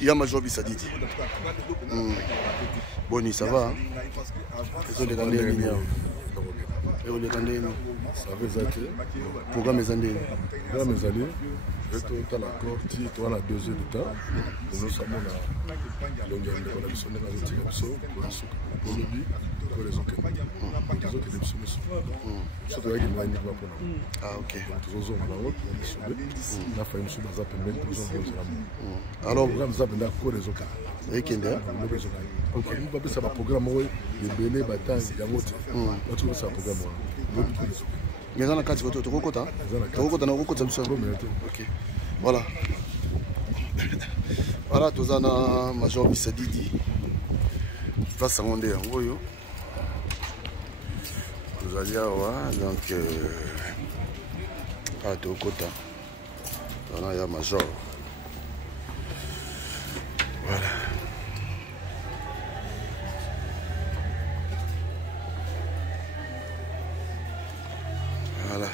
Il y a Major Bissadidi. Boni, ça va? Qu'est-ce que vous avez dit? Ça veut dire que programme mes années. Programme mes années, je vais tout à l'accord, tu as la 2 heures de temps. Nous sommes là, on a sonné dans le Tigapso, pour le but, pour les autres. Les autres élections sont surtout avec les moyens de pour nous. Ah, ok. Nous avons la route, on est sauvé. On a fait une chose dans un peu, nous avons alors, le programme Zabenda pour les autres. Et qui est là? Ok. Nous avons fait un programme, les bébés, batailles, il y a un autre. Nous avons fait un programme. Mais dans la carte, tu vas te recoter. Ok. Voilà. Voilà, tu as un Major Bissadidi. Face à mon dé, vous allez avoir donc à te recoter. Voilà, il y a Major. Voilà. Voilà.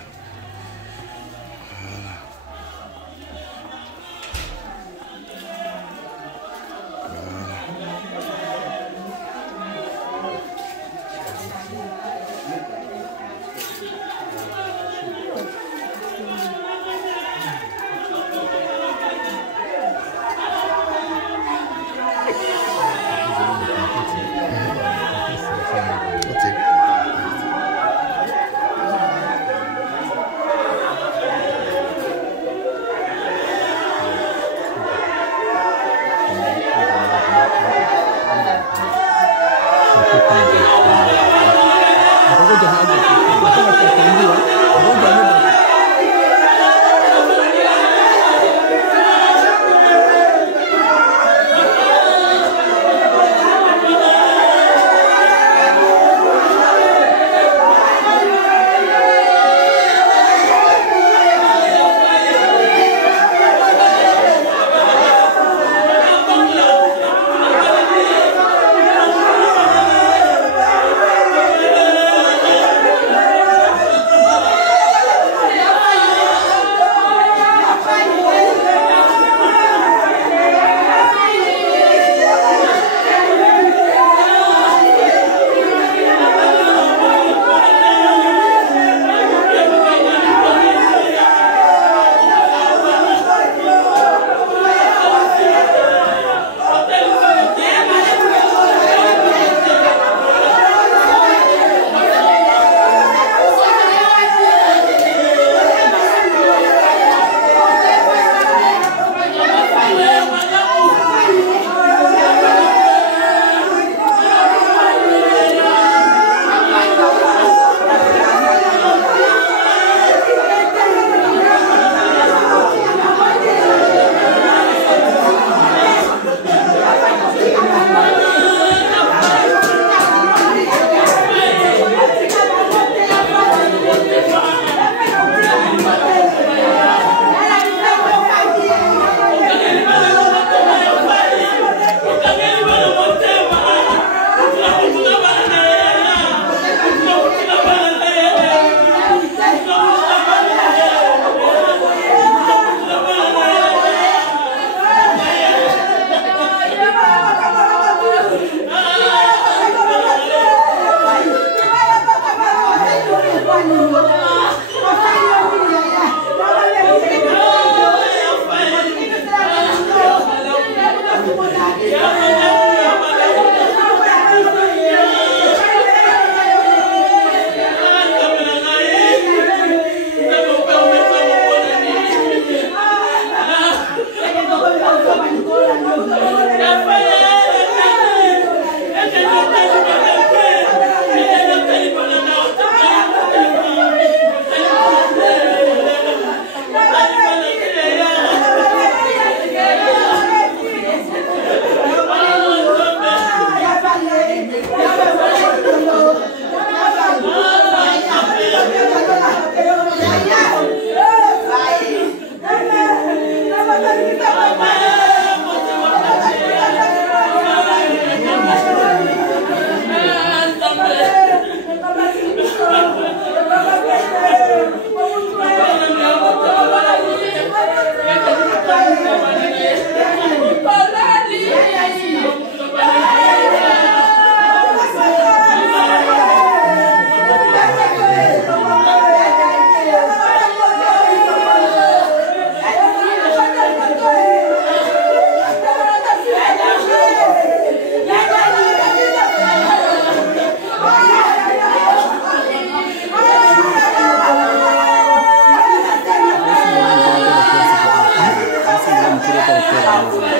Yeah.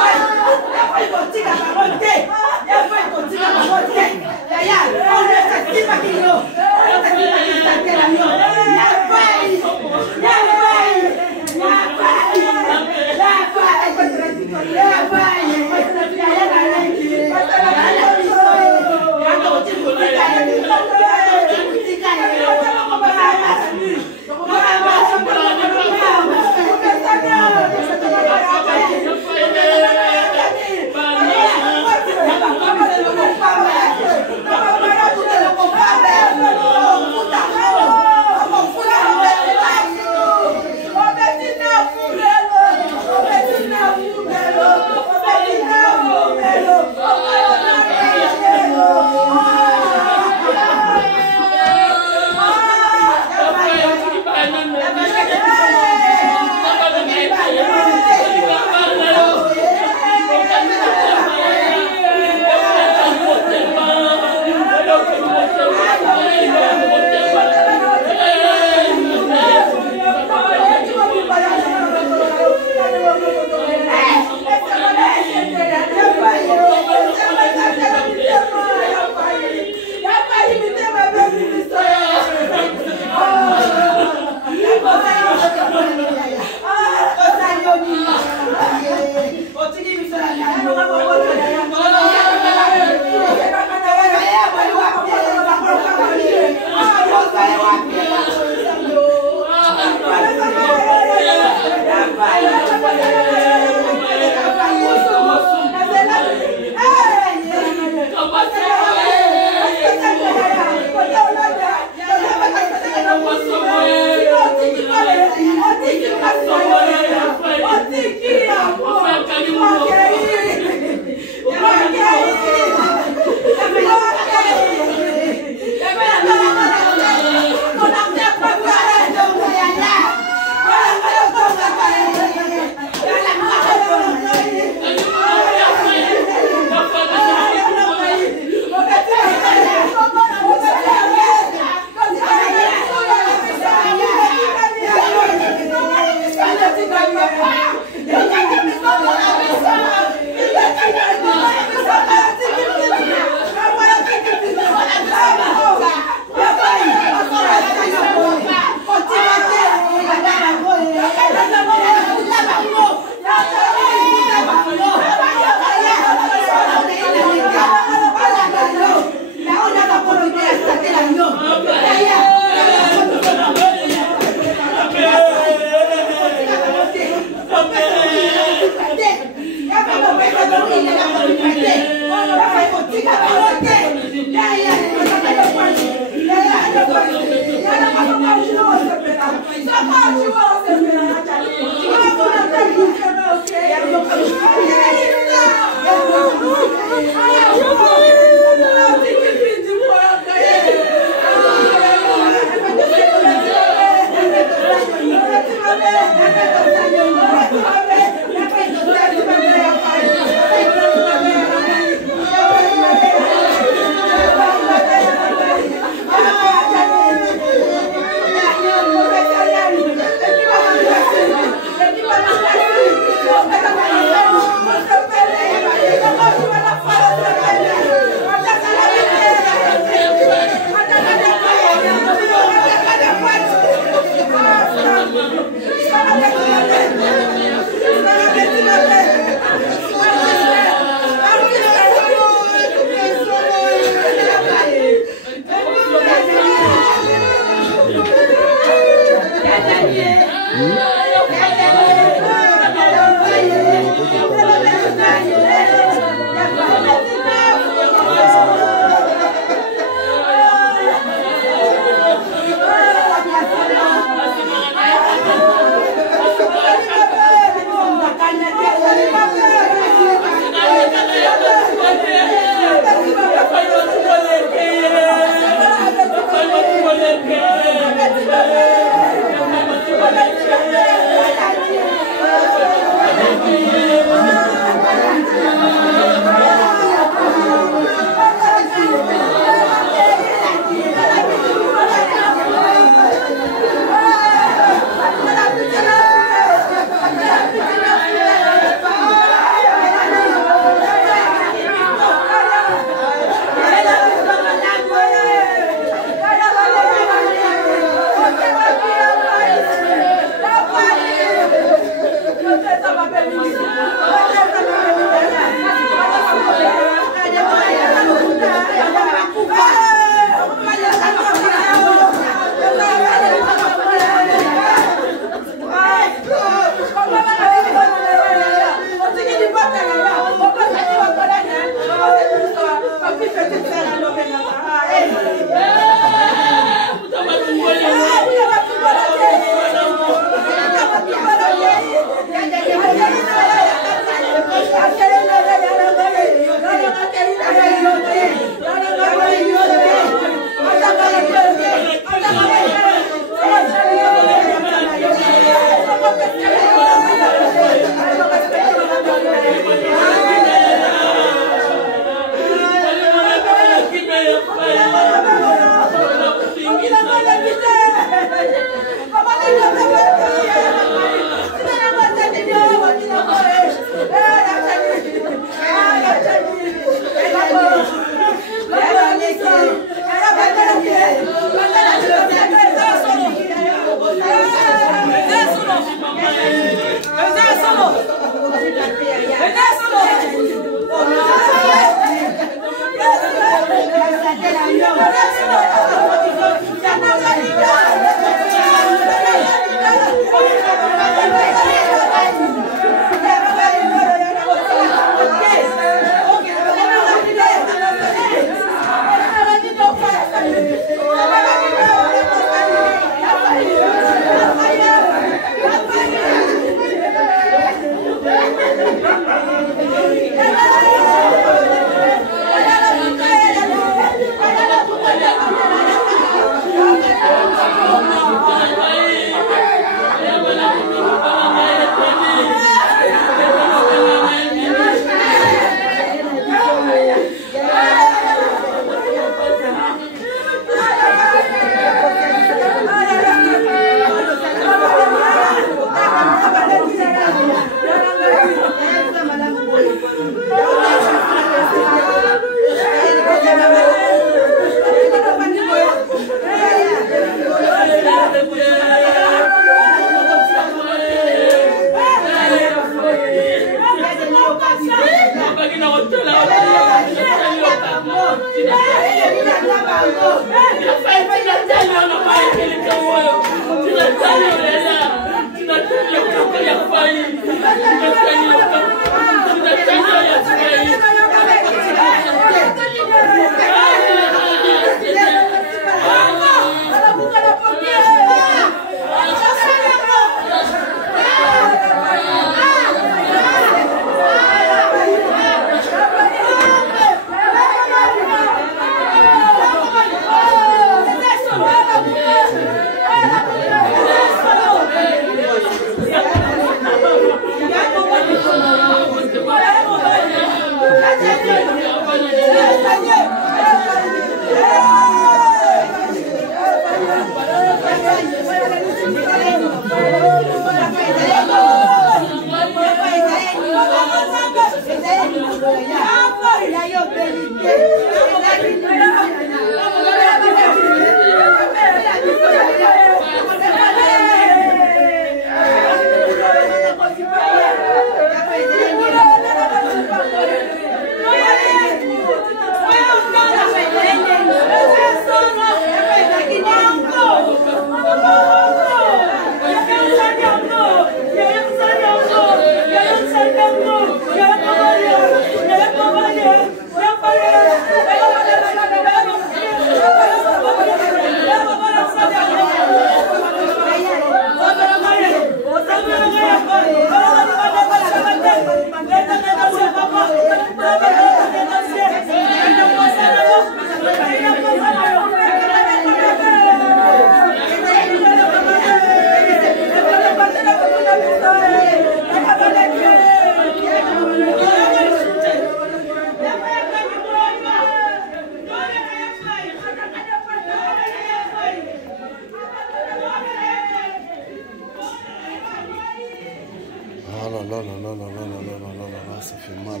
là là là là là là là là là, ça fait mal.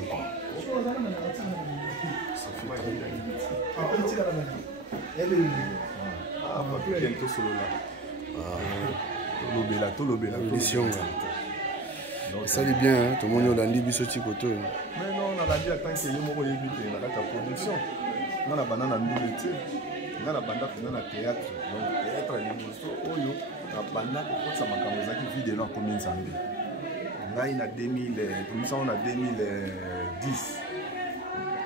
Ça fait très mal. Ça dit bien, tout le monde a dit que c'est côté. Mais non, on a dit tant que les mots évitent la production. On a banane à nourriture. On a banane à théâtre. Donc, théâtre, il y a la banane pour ça m'a causé qui vit de l'an comme une Zambie. Là, il y a 2010.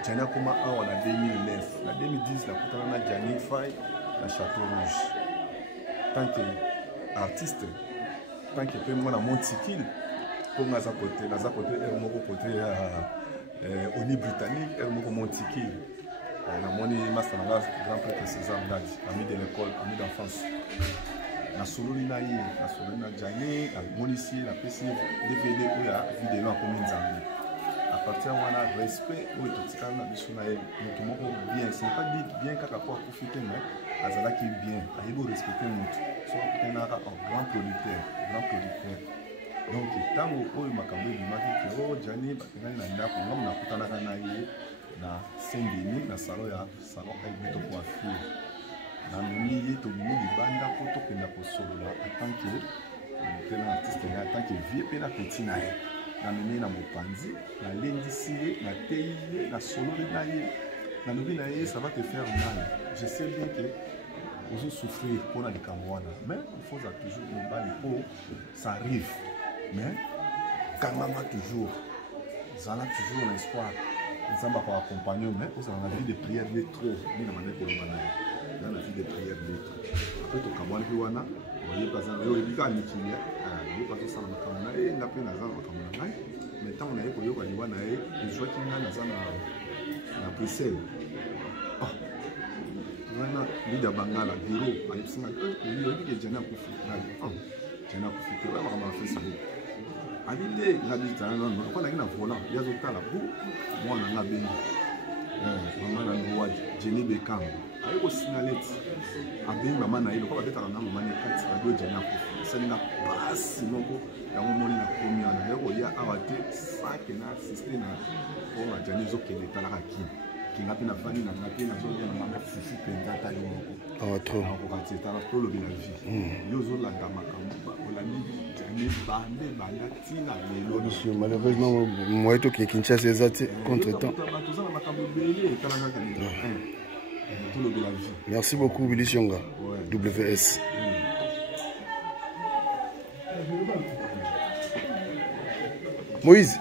Jana Kuma on a 2009. La 2010, la coupe a Jani Fay, la Château Rouge. Tant qu'artiste, tant que moi la Montikil, pour nous à côté, Oni Britannique, elle m'a Montikil. La monnaie master grand prêtre César Dadi, ami de l'école, ami d'enfance. La Sololina y, la Sololina Jani, la Monici, la PC, DVD où il y a vidéo en commune Zambie. À partir de là, respect, où est tout ça, bien, ce n'est pas dit bien qu'à rapport à profiter, mais à Zala qui est bien, à y respecter notre, soit un grand producteur. Donc, tant que je suis oh, Jani, na Saint-Denis, na salon ya salon Elbeto coiffure. Na mimi to mimi banda poto penda ko solola en tant que artiste en tant que vie pe na petit na ye. Na mimi na mopanzi, na lendisi, na teyi, na solo na ye. Na mimi na ye ça va te faire mal. Je sais bien que vous souffrir pour la Cameroun, mais il faut toujours un bal pour ça arrive. Mais quand même toujours ça a toujours l'espoir. Nous avons accompagné, mais vous avez la vie de prière de trop. Nous avons la vie de prière de trop. Après, au Cameroun, vous voyez, par exemple, vous avez dit que vous avez pas tout ça dans le Cameroun, et vous avez dans le Cameroun. Mais tant qu'on a eu pour vous, vous avez des joueurs qui sont dans la Bruxelles. Vous avez dit Bangala, bureau, vous avez dit que Jana Koufi. Jana Koufi, vous avez fait Facebook. Alide ngabita non ko na kina vola yazo tala bu mwana ngabeni mama na no wadi Jenny Bekam ayiko sinaleti abenga mama na ile ko bateta na mama ne kati ba do Jana ko salinga pasi noko ya momoni na komia na yako ya awate sake na system na ko na Jani zo kende tala ka kini kinga pina fani na ngapi na zo ya na mama fufu penda ta yoko trop ko ka teta na to lo bi la vie yozo la ngamakambo ba la ni malheureusement, moi tout qui Kinshasa est contre-temps. Merci beaucoup, Willy Sionga, WS. Moïse.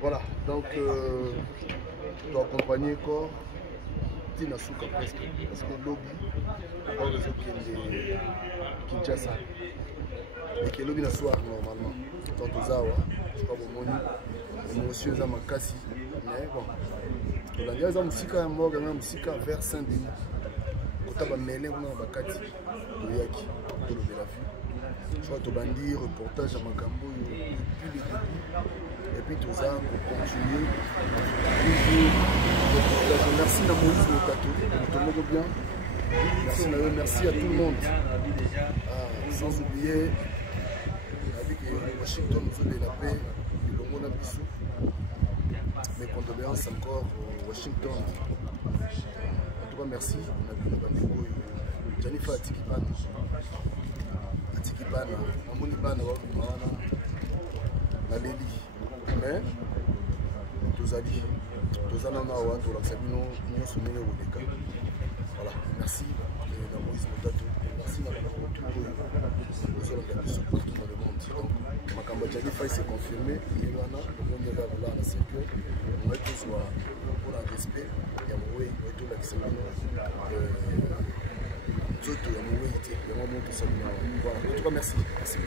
Voilà, donc tu as accompagné quoi Tina Souka presque, parce que lobby, on réseau qui est Kinshasa, et qui est lobby le soir normalement. Donc aux Awa, je crois que mon monsieur est à Makassi, mais bon, on a dit à Moussika, moi, on a Moussika vers Saint-Denis. Quand on a mêlé, on a Bakati, Yaki, de la vue. Je crois que tu as dit reportage à Makambo depuis le début. Et puis tout ça pour continuer. Merci à Moïse Mokato, tout bien. Merci à tout le monde. Sans oublier avec Washington, nous avons la paix, le monde Bissou. Mes condoléances encore au Washington. En tout cas, merci. Jennifer Atikipana. Atikipana. Amunibana, Naleli. Mais voilà, merci Moïse Motato, merci dans le monde. Donc, ma campagne s'est confirmée, il y en a, le monde est là, on sait que on va tous voir pour la respect, il y a Moué, il y a tout l'accès, tout le monde était, il y a un moment tout ça. Voilà, en tout cas, merci. Merci.